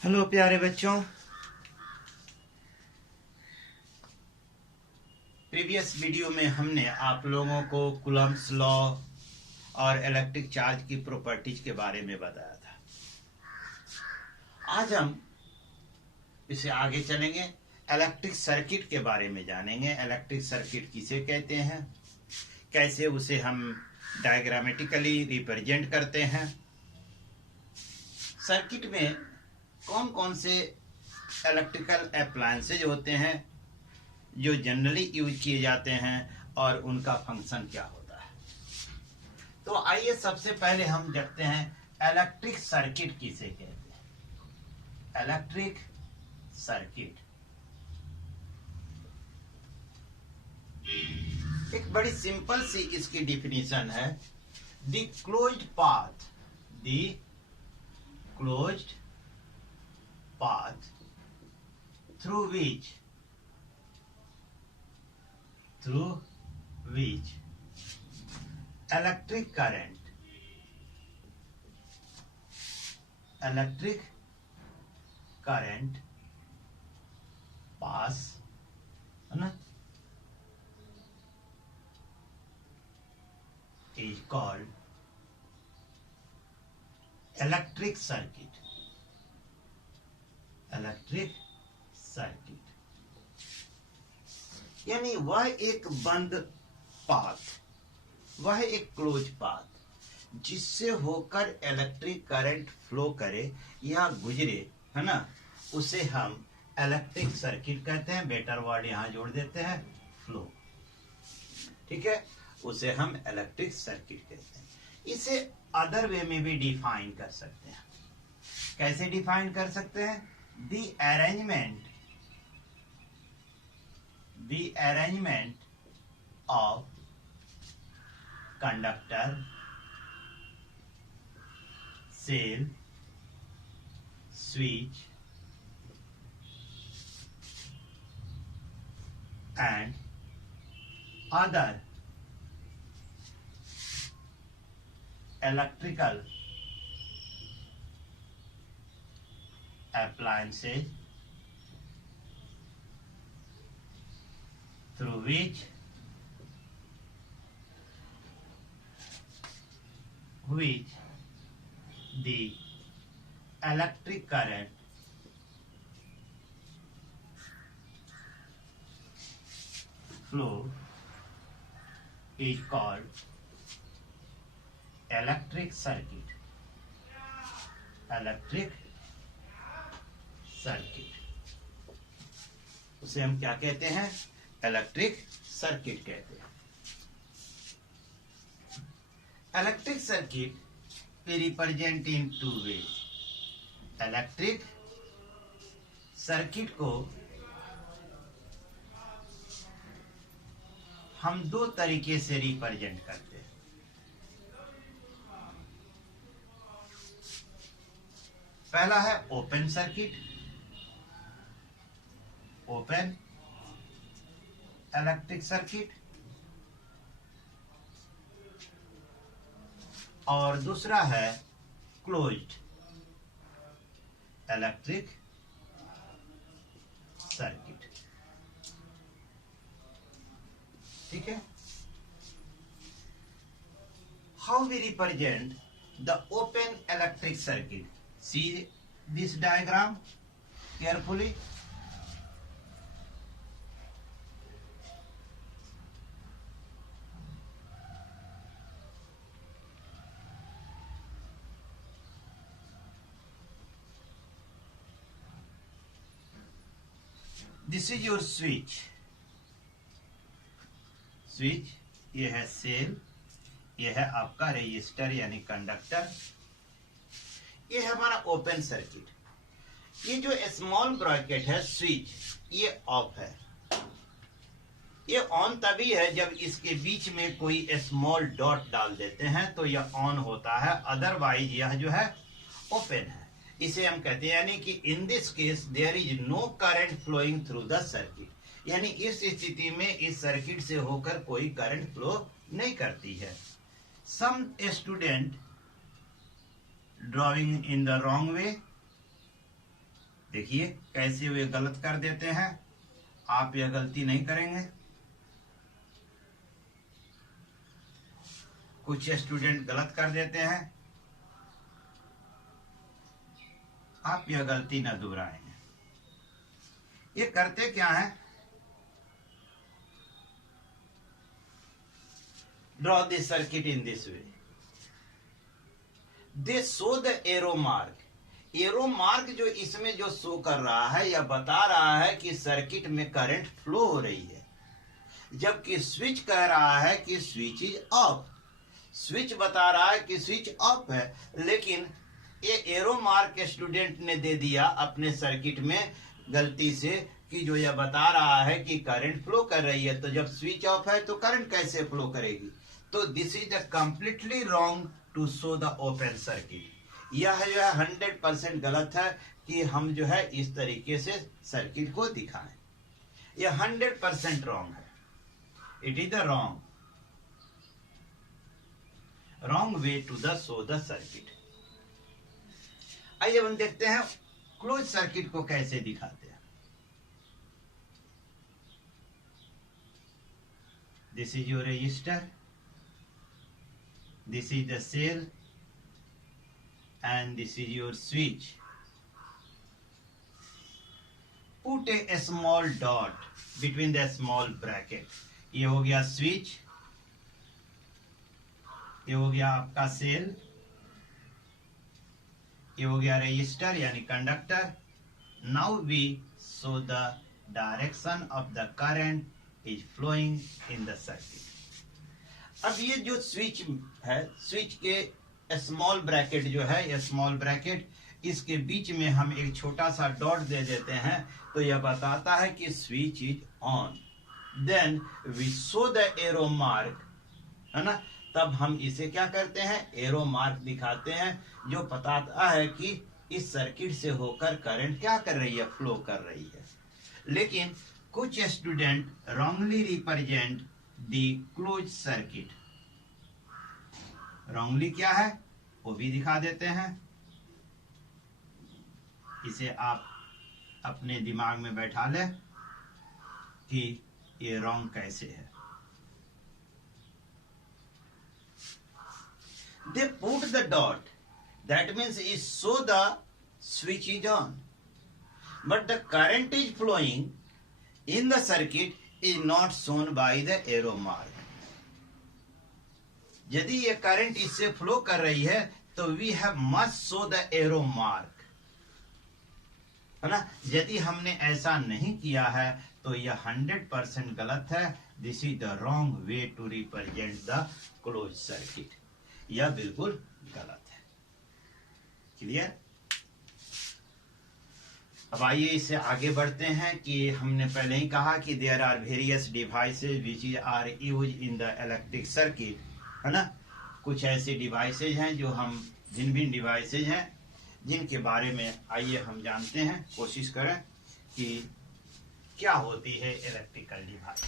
Hello प्यारे बच्चों। Previous video में हमने आप लोगों को कूलम्ब्स लॉ और इलेक्ट्रिक चार्ज की प्रॉपर्टीज के बारे में बताया था। आज हम इसे आगे चलेंगे, इलेक्ट्रिक सर्किट के बारे में जानेंगे। इलेक्ट्रिक सर्किट किसे कहते हैं, कैसे उसे हम डायग्रामेटिकली रिप्रेजेंट करते हैं, सर्किट में कौन कौन से इलेक्ट्रिकल अप्लायंसेज होते हैं जो जनरली यूज किए जाते हैं और उनका फंक्शन क्या होता है। तो आइए सबसे पहले हम देखते हैं इलेक्ट्रिक सर्किट किसे कहते हैं। इलेक्ट्रिक सर्किट एक बड़ी सिंपल सी इसकी डिफिनीशन है। The closed path, the closed path through which electric current pass, है ना, is called electric circuit. Electric circuit यानी वह एक बंद पाथ, वह एक क्लोज पाथ जिससे होकर इलेक्ट्रिक करंट फ्लो करे या गुजरे, है ना, उसे हम इलेक्ट्रिक सर्किट कहते हैं। बेटर वर्ड यहां जोड़ देते हैं, फ्लो। ठीक है, उसे हम इलेक्ट्रिक सर्किट कहते हैं। इसे अदर वे में भी डिफाइन कर सकते हैं। कैसे डिफाइन कर सकते हैं? The arrangement of conductor, cell, switch and other electrical appliances through which the electric current flow is called electric circuit. Electric सर्किट, उसे हम क्या कहते हैं? इलेक्ट्रिक सर्किट कहते हैं। Electric circuit represent in two ways. Electric circuit को हम दो तरीके से रिप्रेजेंट करते हैं। पहला है open circuit, open electric circuit, और दूसरा है क्लोज्ड इलेक्ट्रिक सर्किट। ठीक है, how we represent the open electric circuit? See this diagram carefully. This is your switch. Switch, ये है सेल, ये है आपका रेजिस्टर यानी कंडक्टर, ये है हमारा ओपन सर्किट। ये जो स्मॉल ब्रैकेट है स्विच, ये ऑफ है। ये ऑन तभी है जब इसके बीच में कोई स्मॉल डॉट डाल देते हैं तो यह ऑन होता है, अदरवाइज यह जो है ओपन है। इसे हम कहते हैं, यानी कि in this case there is no current flowing through the circuit, यानी इस स्थिति में इस सर्किट से होकर कोई करंट फ्लो नहीं करती है। Some student drawing in the wrong way, देखिए कैसे वे गलत कर देते हैं, आप यह गलती नहीं करेंगे। कुछ स्टूडेंट गलत कर देते हैं, आप यह गलती न दोहराएंगे। ये करते क्या है, draw this circuit in this way, they show the arrow mark. Arrow mark जो इसमें जो शो कर रहा है, यह बता रहा है कि सर्किट में करंट फ्लो हो रही है, जबकि स्विच कह रहा है कि स्विच इज ऑफ। स्विच बता रहा है कि स्विच ऑफ है, लेकिन ये एरो मार्क स्टूडेंट ने दे दिया अपने सर्किट में गलती से, कि जो यह बता रहा है कि करंट फ्लो कर रही है, तो जब स्विच ऑफ है तो करंट कैसे फ्लो करेगी। तो this is the completely wrong to show the open circuit. यह जो है 100% गलत है कि हम जो है इस तरीके से सर्किट को दिखाएं। यह 100% रॉन्ग है। It is the wrong way to the show the circuit. आइए हम देखते हैं क्लोज सर्किट को कैसे दिखाते हैं। This is your register, this is the cell, and this is your switch. Put a small dot between the small bracket. ये हो गया स्विच, ये हो गया आपका सेल, ये हो गया रजिस्टर यानी conductor. Now we show the direction of the current is flowing in the circuit. अब ये जो स्विच है, स्विच के स्मॉल ब्रैकेट जो है, ये स्मॉल ब्रैकेट, इसके बीच में हम एक छोटा सा डॉट दे देते हैं, तो यह बताता है कि switch is on. Then we show the arrow mark, है ना। तब हम इसे क्या करते हैं, एरो मार्क दिखाते हैं, जो बताता है कि इस सर्किट से होकर करंट क्या कर रही है, फ्लो कर रही है। लेकिन कुछ student wrongly represent the close circuit. Wrongly क्या है वो भी दिखा देते हैं। इसे आप अपने दिमाग में बैठा ले कि ये रॉन्ग कैसे है। They put the dot, that means is so the switch is on, but the current is flowing in the circuit is not shown by the arrow mark. यदि ये करंट इससे फ्लो कर रही है तो we have must show the arrow mark, है ना। यदि हमने ऐसा नहीं किया है तो यह 100% गलत है। This is the wrong way to represent the close circuit. यह बिल्कुल गलत है। क्लियर। अब आइए इससे आगे बढ़ते हैं कि हमने पहले ही कहा कि there are various devices which are use in the electric circuit, है ना। कुछ ऐसे डिवाइसेज हैं जो हम भिन्न भिन्न डिवाइसेज हैं जिनके बारे में आइए हम जानते हैं, कोशिश करें कि क्या होती है इलेक्ट्रिकल डिवाइस।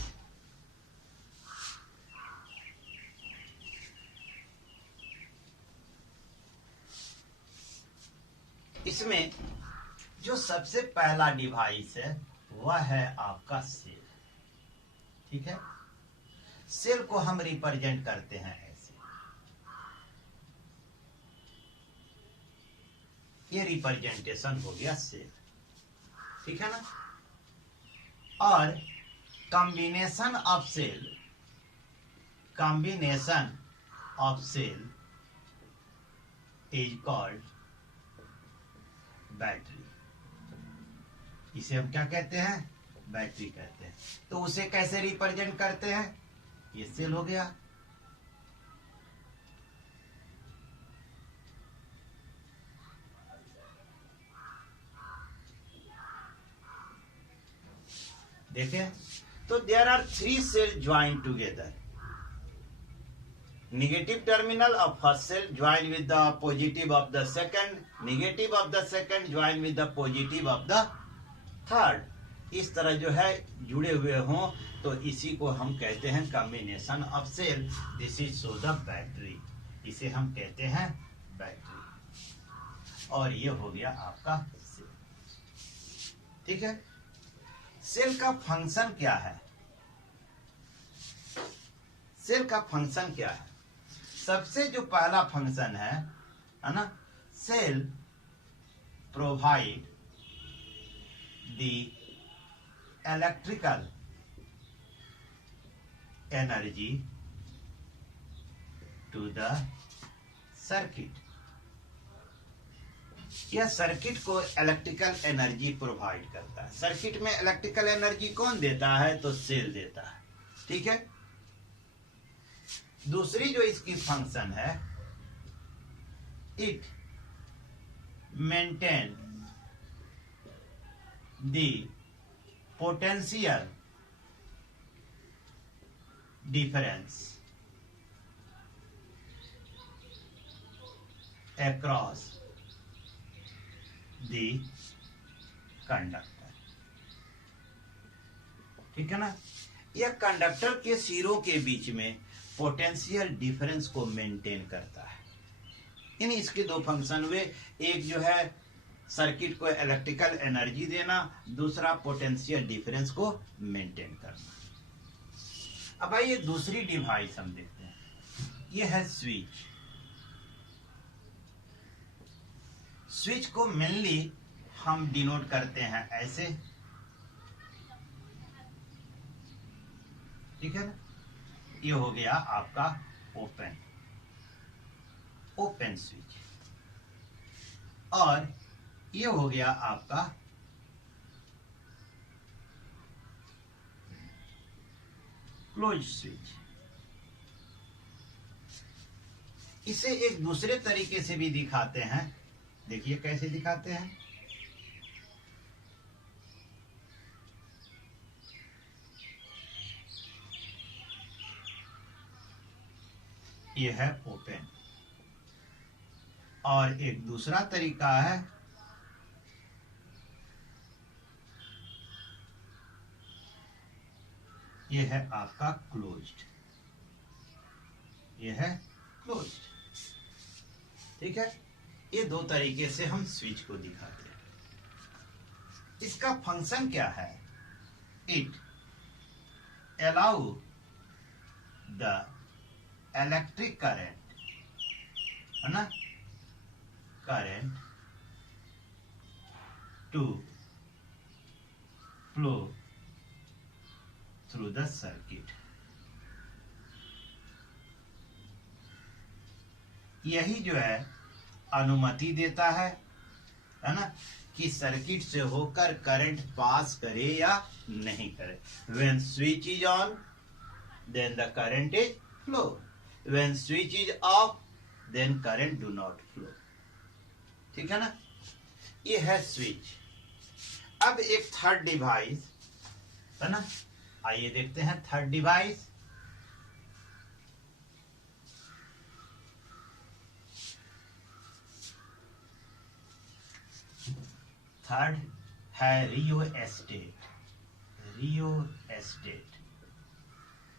इसमें जो सबसे पहला डिवाइस है वह है आपका सेल। ठीक है, सेल को हम रिप्रेजेंट करते हैं ऐसे। ये रिप्रेजेंटेशन हो गया सेल, ठीक है ना। और combination of cell, combination of cell is called battery. इसे हम क्या कहते हैं, बैटरी कहते हैं। तो उसे कैसे रिप्रेजेंट करते हैं, ये सेल हो गया। देखें तो there are 3 cell join together. Negative terminal of first cell join with the positive of the second, negative of the second join with the positive of the third। इस तरह जो है जुड़े हुए हों तो इसी को हम कहते हैं combination of cell. This is so the battery, इसे हम कहते हैं बैटरी। और ये हो गया आपका सेल। ठीक है। सेल का फंक्शन क्या है? सेल का फंक्शन क्या है? सबसे जो पहला फंक्शन है ना, cell provide the electrical energy to the circuit. यह सर्किट को इलेक्ट्रिकल एनर्जी प्रोवाइड करता है। सर्किट में इलेक्ट्रिकल एनर्जी कौन देता है? तो सेल देता है। ठीक है। दूसरी जो इसकी फंक्शन है, it maintain the potential difference across the conductor. ठीक है ना। यह कंडक्टर के सिरों के बीच में पोटेंशियल डिफरेंस को मेंटेन करता है। यानी इसके दो फंक्शन हुए, एक जो है सर्किट को इलेक्ट्रिकल एनर्जी देना, दूसरा पोटेंशियल डिफरेंस को मेंटेन करना। अब आइए दूसरी डिवाइस हम देखते हैं। यह है स्विच। स्विच को मेनली हम डिनोट करते हैं ऐसे। ठीक है ना। ये हो गया आपका ओपन स्विच, और ये हो गया आपका क्लोज स्विच। इसे एक दूसरे तरीके से भी दिखाते हैं। देखिए कैसे दिखाते हैं। ये है ओपन, और एक दूसरा तरीका है ये है आपका क्लोज्ड। ये है क्लोज्ड। ठीक है। ये दो तरीके से हम स्विच को दिखाते हैं। इसका फंक्शन क्या है? It allow the electric current, है ना, current to flow through the circuit. यही जो है अनुमति देता है ना, कि सर्किट से होकर करंट पास करे या नहीं करे। When switch is on, then the current is flow. When switch is off, then current do not flow. ठीक है ना। ये है स्विच। अब एक थर्ड डिवाइस है ना, आइए देखते हैं थर्ड डिवाइस। थर्ड है रियो एस्टेट। रियो एस्टेट।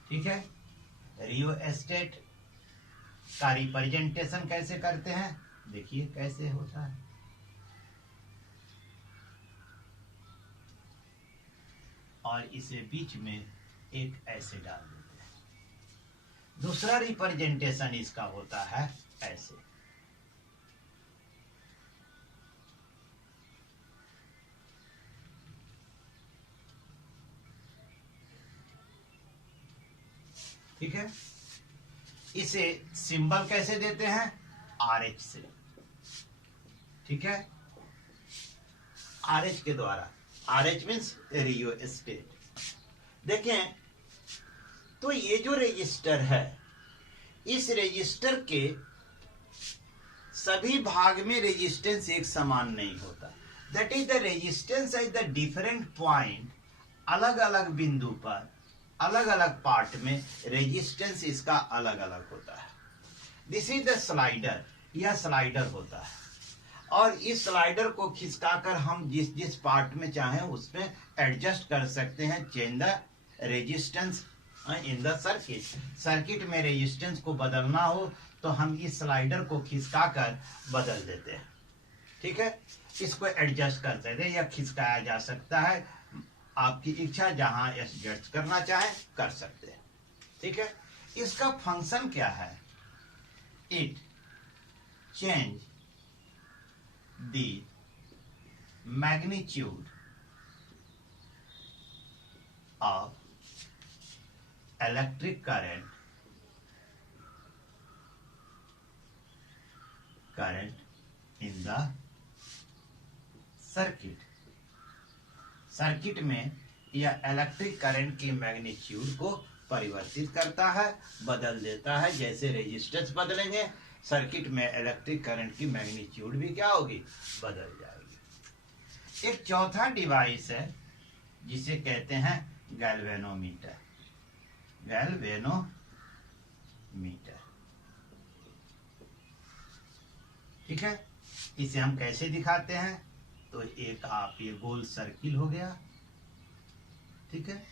ठीक है। रियो एस्टेट का रिप्रेजेंटेशन कैसे करते हैं? देखिए कैसे होता है। और इसे बीच में एक ऐसे डाल देते हैं। दूसरा रिप्रेजेंटेशन इसका होता है ऐसे। ठीक है। इसे सिंबल कैसे देते हैं? RH से। ठीक है। RH के द्वारा। RH मीन्स रियो एस्टेट। देखें तो ये जो रजिस्टर है, इस रजिस्टर के सभी भाग में रेजिस्टेंस एक समान नहीं होता। That is the resistance at the different point. अलग अलग बिंदु पर अलग अलग पार्ट में रेजिस्टेंस इसका अलग अलग होता है। This is the slider. यह स्लाइडर होता है, और इस स्लाइडर को खिसकाकर हम जिस जिस पार्ट में चाहें उसमें एडजस्ट कर सकते हैं। Change the resistance in the circuit. Circuit में रेजिस्टेंस को बदलना हो तो हम इस स्लाइडर को खिसकाकर बदल देते हैं। ठीक है, इसको एडजस्ट कर सकते हैं या खिसकाया जा सकता है, आपकी इच्छा, जहां एडजस्ट करना चाहे कर सकते हैं। ठीक है, इसका फंक्शन क्या है? It change the magnitude of electric current in the circuit में यह इलेक्ट्रिक करंट की मैग्नीट्यूड को परिवर्तित करता है, बदल देता है। जैसे रेजिस्टेंस बदलेंगे, सर्किट में इलेक्ट्रिक करंट की मैग्नीट्यूड भी क्या होगी? बदल जाएगी। एक चौथा डिवाइस है जिसे कहते हैं गैल्वेनोमीटर। ठीक है, इसे हम कैसे दिखाते हैं? तो एक आप ये गोल सर्किल हो गया, ठीक है,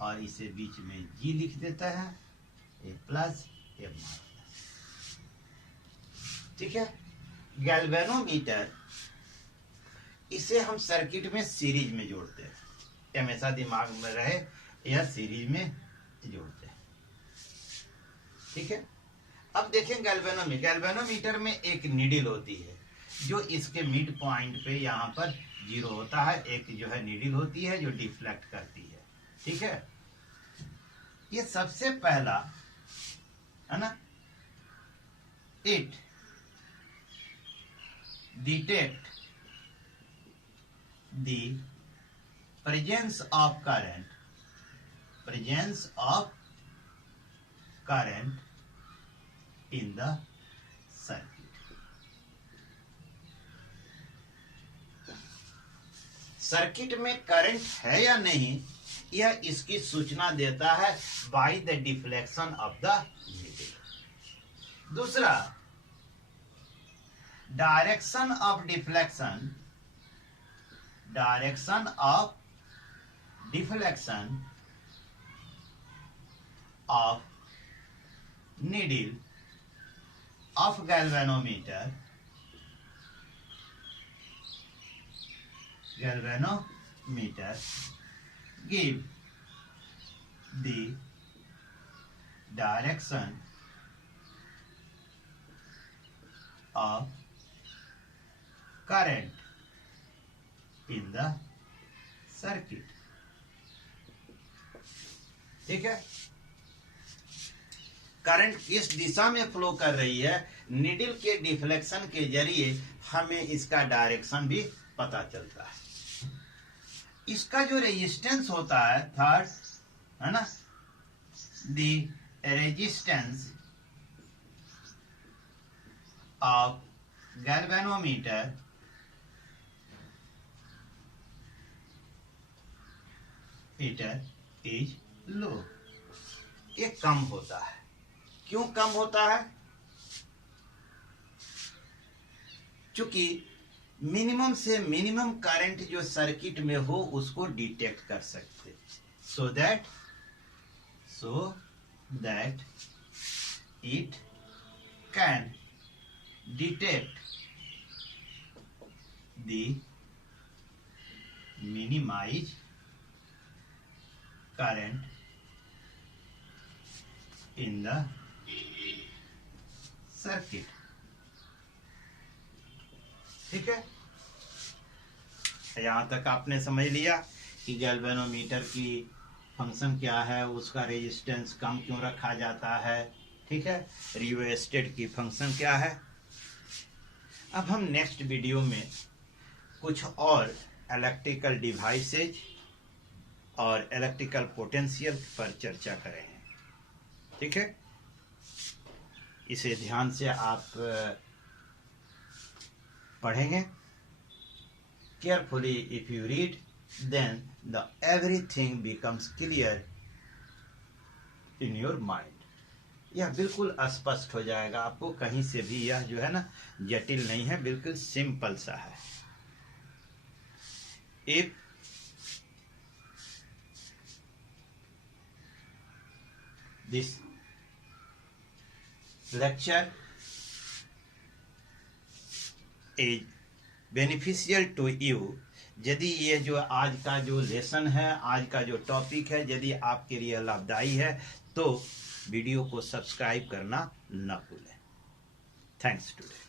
और इसे बीच में G लिख देता है, ए प्लस ए माइनस। ठीक है, गैल्वेनोमीटर, इसे हम सर्किट में सीरीज में जोड़ते हैं, हमेशा दिमाग में रहे, यह सीरीज में जोड़ते हैं। ठीक है, अब देखें गैल्वेनोमीटर में एक नीडल होती है जो इसके मिड पॉइंट पे यहाँ पर 0 होता है, एक जो है नीडल होती है जो डिफ्लेक्ट करती है। ठीक है, ये सबसे पहला है ना, it detect the presence of current in the circuit. Circuit में करंट है या नहीं, यह इसकी सूचना देता है by the deflection of the needle. दूसरा, direction of deflection of needle of galvanometer give the direction of current in the circuit। ठीक है, करंट किस दिशा में फ्लो कर रही है, नीडल के डिफ्लेक्शन के जरिए हमें इसका डायरेक्शन भी पता चलता है। इसका जो रेजिस्टेंस होता है, थर्ड है ना, the resistance of galvanometer is low, ये कम होता है। क्यों कम होता है? क्योंकि मिनिमम से मिनिमम करंट जो सर्किट में हो उसको डिटेक्ट कर सकते, so that it can detect the minimize current in the circuit. ठीक है, यहां तक आपने समझ लिया कि गैल्वेनोमीटर की फंक्शन क्या है, उसका रेजिस्टेंस कम क्यों रखा जाता है। ठीक है, रियोस्टेट की फंक्शन क्या है। अब हम नेक्स्ट वीडियो में कुछ और इलेक्ट्रिकल डिवाइसेज और इलेक्ट्रिकल पोटेंशियल पर चर्चा करेंगे। ठीक है, इसे ध्यान से आप पढ़ेंगे। Carefully if you read, then the everything becomes clear in your mind. यह बिल्कुल स्पष्ट हो जाएगा आपको, कहीं से भी यह जो है ना जटिल नहीं है, बिल्कुल सिंपल सा है। If this lecture is beneficial to you, यदि ये जो आज का जो लेसन है, आज का जो टॉपिक है, यदि आपके लिए लाभदायी है तो वीडियो को सब्सक्राइब करना न भूलें। Thanks today.